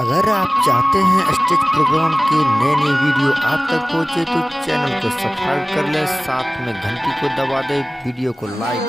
अगर आप चाहते हैं स्टेज प्रोग्राम की नई वीडियो आप तक पहुंचे तो चैनल को सब्सक्राइब कर लें, साथ में घंटी को दबा दें, वीडियो को लाइक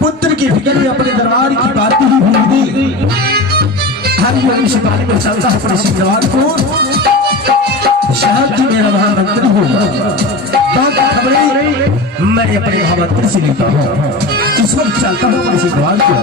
पुत्र की फिक्र में अपने दरबार की बात ही भूल गई। हर योगी सिपाही में चलता है अपने सिद्धवार को शहर की मेरा महामंत्री हूँ, खबरें मैं अपने महामंत्री से लेता हूँ। इस वक्त चलता हूँ अपने सिद्धवार को।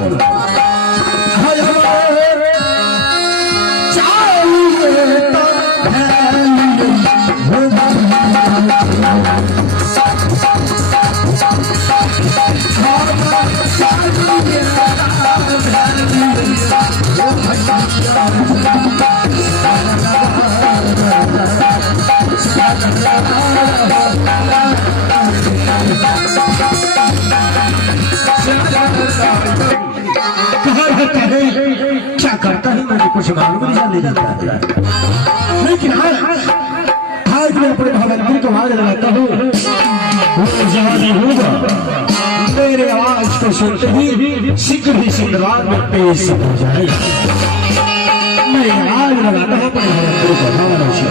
क्या करता है मुझे कुछ मालूम नहीं जाने देता, लेकिन आज मैं अपने भगवान को आग लगाता हूँ। वो जवानी होगा मेरे आवाज को सुनते ही शीघ्र ही सिंधवार में पेश हो जाएगा। मैं आग लगाता हूँ अपने भगवान को।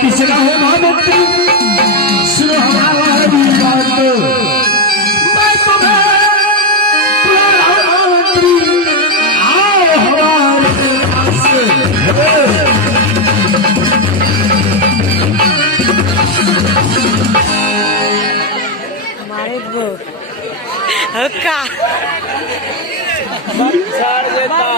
किसका है महामंत्री, सुनो हमारी बात, मैं तुम्हें महामंत्री आओ हमारे पास। हमारे वो का छाड़ देता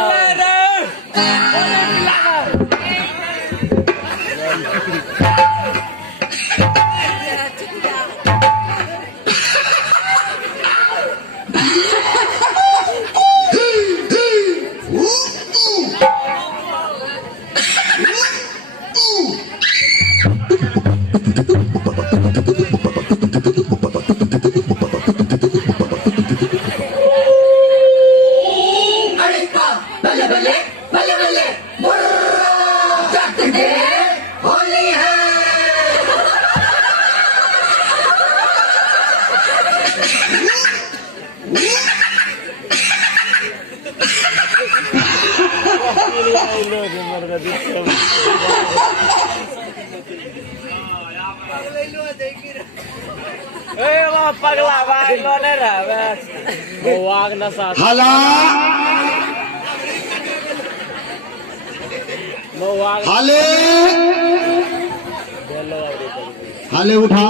पगला भाई लोने रहा वो आग नशा हला हाले हाले उठा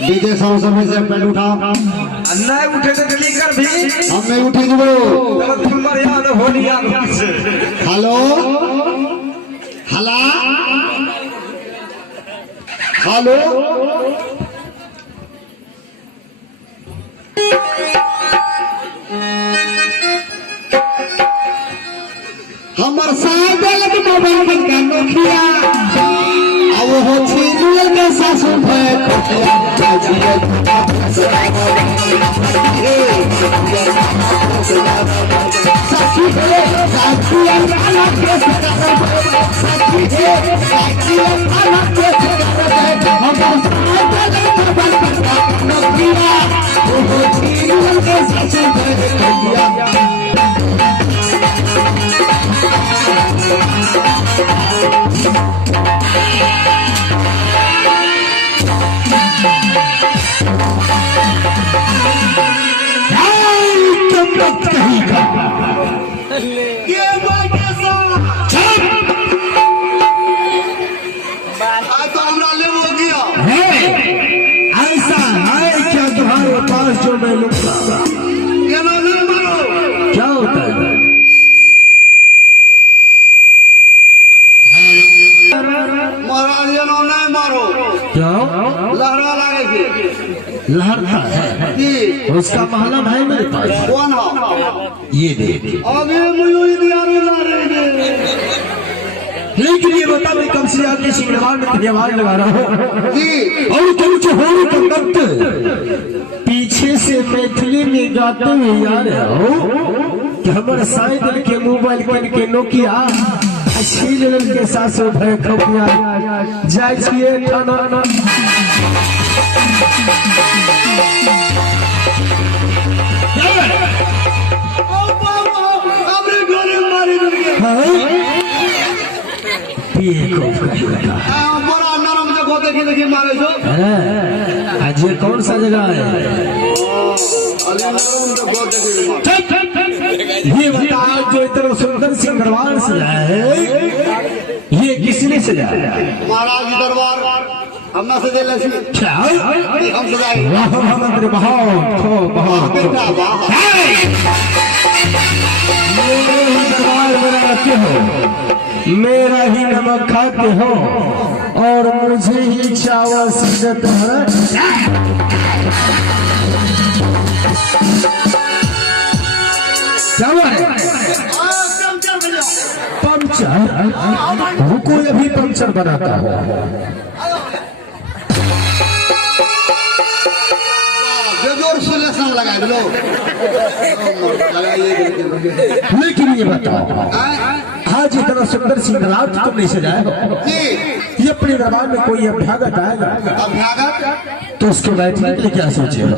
डीजे साउंड में से पेट उठा अन्ना उठे तो जल्दी कर भी हम नहीं उठे जो गलत फुल मार याद होली याद हेलो हला हेलो हमर सागल के मोबाइल का नोकिया अब हो छी दुल के सासु भय खोटिया ऐसा है क्या तुम्हारे पास जो मैं लूंगा? क्या होता है? महाराज नहीं मारो क्या लहरा लगे लहरता है? जी उसका मालूम है मेरे पास। कौन हो ये देख। आगे मयूरी दिया ला रहे लेकिन ये बता, मैं कब से आके सिंगरवार में धन्यवाद लगा रहा हूँ जी और तुम जो हो कंडक्ट पीछे से मैथिली में गाते हुए यार हो कि हमारे साइकिल के मोबाइल कन के नोकिया छीन लेन के साथ से भय खपिया जाय छिए थाना बड़ा नरम जगह देखे देखे मारे छो आज ये कौन सा जगह है? नरम जगह देखे ये बताओ, जो इतना सुंदर सिंगरवार सजाया है ये किसने सजाया? महाराज जी दरबार हमने सजे लक्ष्मी क्या हम सजाए वाह मंत्री बहुत बेटा वाह दरबार बनाते हो, मेरा ही नमक खाते हो और मुझे ही चावल सिद्धत है। पंचर रुको, अभी पंचर बनाता हो। जोर सुलेशन लगा दो लेकिन ये बताओ, आज इतना सुंदर सिंगराट तुमने सजाया हो, ये अपने दरबार में कोई अभ्यागत आएगा अभ्यागत तो उसके बैठने के लिए क्या सोचे हो?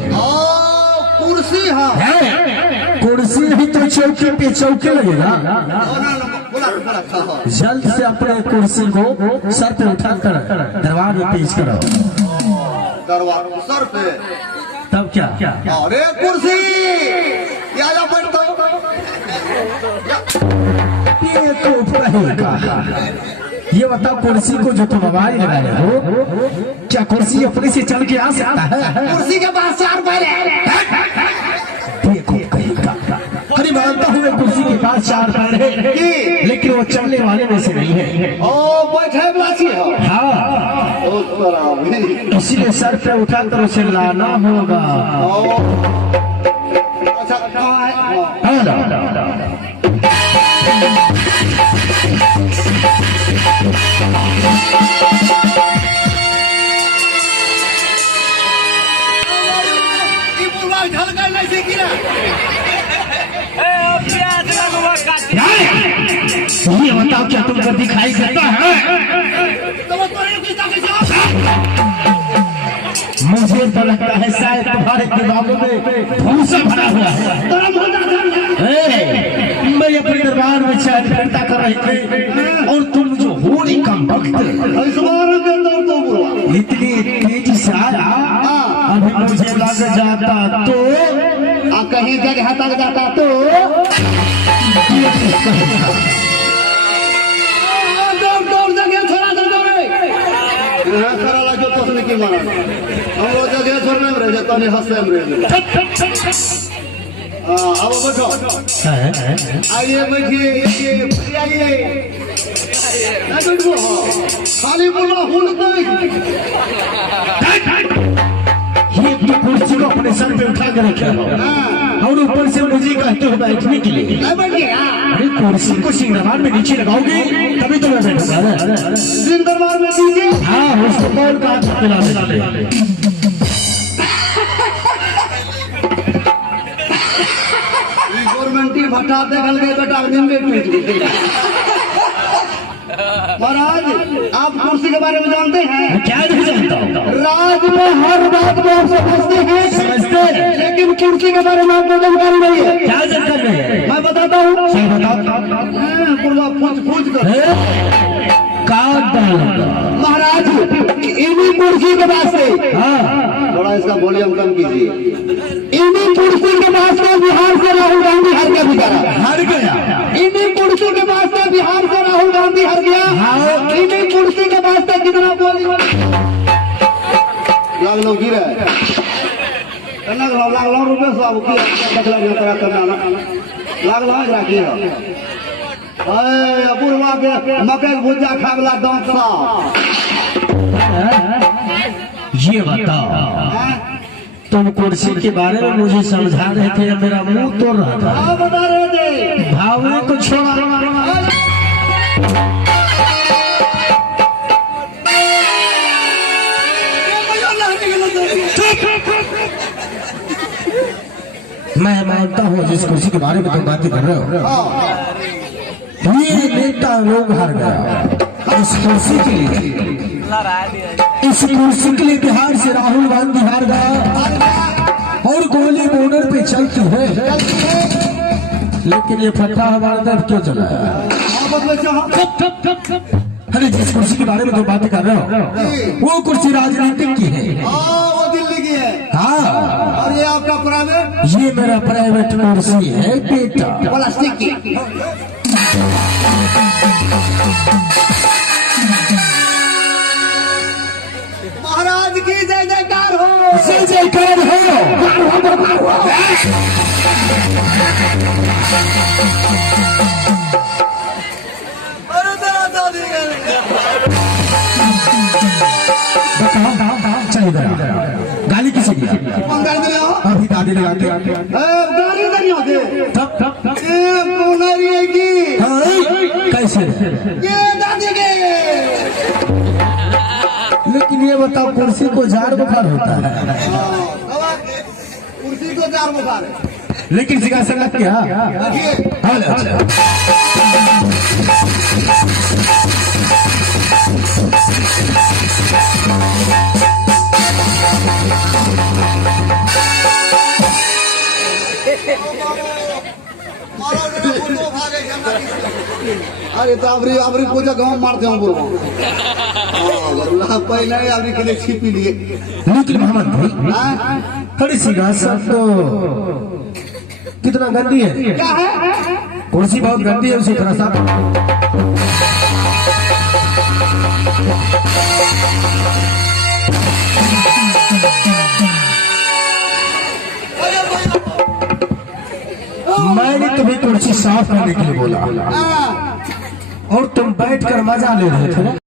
कुर्सी है कुर्सी भी तो चौकी पे चौके लगेगा। जल्द से अपने कुर्सी को सर पे उठा कर दरबार में पेश करो। दरबार सर पे तब क्या? अरे कुर्सी या बैठता ये तो रहेगा। ये बताओ, कुर्सी को जो तुम आवाज लगाए हो, क्या कुर्सी अपने से चल के आ सकता है? कुर्सी के पास 4 पैर है। देखो कहेगा, अरे मानता हूँ मैं कुर्सी के पास 4 पैर है, लेकिन वो चलने वाले में से नहीं है। ओ बैठे वाली है। हाँ, ओ बराबर इसीलिए सर पे उठाकर उसे लाना होगा। अच्छा कहाँ है? ये बताओ, क्या तुमको दिखाई देता है? मुझे तो लगता है शायद तुम्हारे दिमागों में भूसा भरा हुआ है। मैं अपने दरबार में चैन करता कर रही थी और तुम जो हो रही कम वक्त इतनी तेजी से आया, अभी मुझे लग जाता तो कहीं जगह तक जाता तो दौड़ जगह छोड़ा छोड़ा जो पसंद की मारा हम लोग जगह छोड़ने में रह जाता नहीं हंसने में रह अब बैठो आइए बैठिए आइए खाली बोलो ये तो कुर्सी को अपने सर पे उठा के रखे हो और ऊपर से मुझे कहते हो बैठने के लिए। अरे कुर्सी को सिंह दरबार में नीचे लगाओगे तभी तो मैं बैठूंगा। सिंह दरबार में नीचे? हाँ, उसको कौन कहा था? भट्टा देखल गए बेटा नींबे टूट गई। महाराज आप कुर्सी के बारे में जानते हैं? क्या नहीं जानता हूँ। राज में हर बात को आप समझते हैं, लेकिन कुर्सी के बारे में आपको जानकारी नहीं है। क्या जानकारी है? मैं बताता हूँ। सही बताओ। पूछ कर महाराज इन्हीं कुर्सी के वास्ते, थोड़ा इसका वॉल्यूम कम कीजिए। इन्हीं कुर्सी के वास्ते बिहार से राहुल गांधी हार गया बेचारा, हार गया। इन्हीं कुर्सी के वास्ते बिहार से राहुल गांधी हार गया। इन्हीं कुर्सी के वास्ते कितना लाख लोग गिरा लाख रुपये करना लाख रखिए। अपूर्वा के मकई भुजा खा वाला दांत साफ। ये बताओ, तुम कुर्सी के बारे में मुझे समझा रहे थे, मेरा मुंह तोड़ रहा था। बता रहे थे भावना को छोड़ा। मैं मानता हूँ जिस कुर्सी के बारे में तुम बातें कर रहे हो, ये नेता लोग हार गया। इस कुर्सी के लिए, इस कुर्सी के लिए बिहार से राहुल गांधी हार गया और गोली बॉर्डर पे चलती है, लेकिन ये फट्टा हमारे तरफ क्यों चला है? अरे जिस कुर्सी के बारे में तुम बातें कर रहे हो, वो कुर्सी राजनीतिक की है। वो दिल्ली की है। हाँ, और ये आपका प्राइवेट? ये मेरा प्राइवेट कुर्सी है बेटा, प्लास्टिक की। महाराज की जय जयकार हो, जय जयकार हो। चले गया। गाली किसी की? अभी दादी लगा के गाड़ी नहीं होते कैसे? ये दादी के। लेकिन ये बताओ, कुर्सी को जार बुखार होता है, कुर्सी को जार बुखार है, लेकिन सिंहासन लग गया। अरे तो अबरी पूजा गाँव मारते हूँ बोलो पहले अबरी के लिए छिपी लिए। लेकिन मोहम्मद भाई, थोड़ी सिंहासन तो कितना गंदी है। क्या है? कुर्सी बहुत गंदी है, उसी तरह सा मैंने तुम्हें कुर्सी साफ करने के लिए बोला और तुम बैठकर मजा ले रहे थे।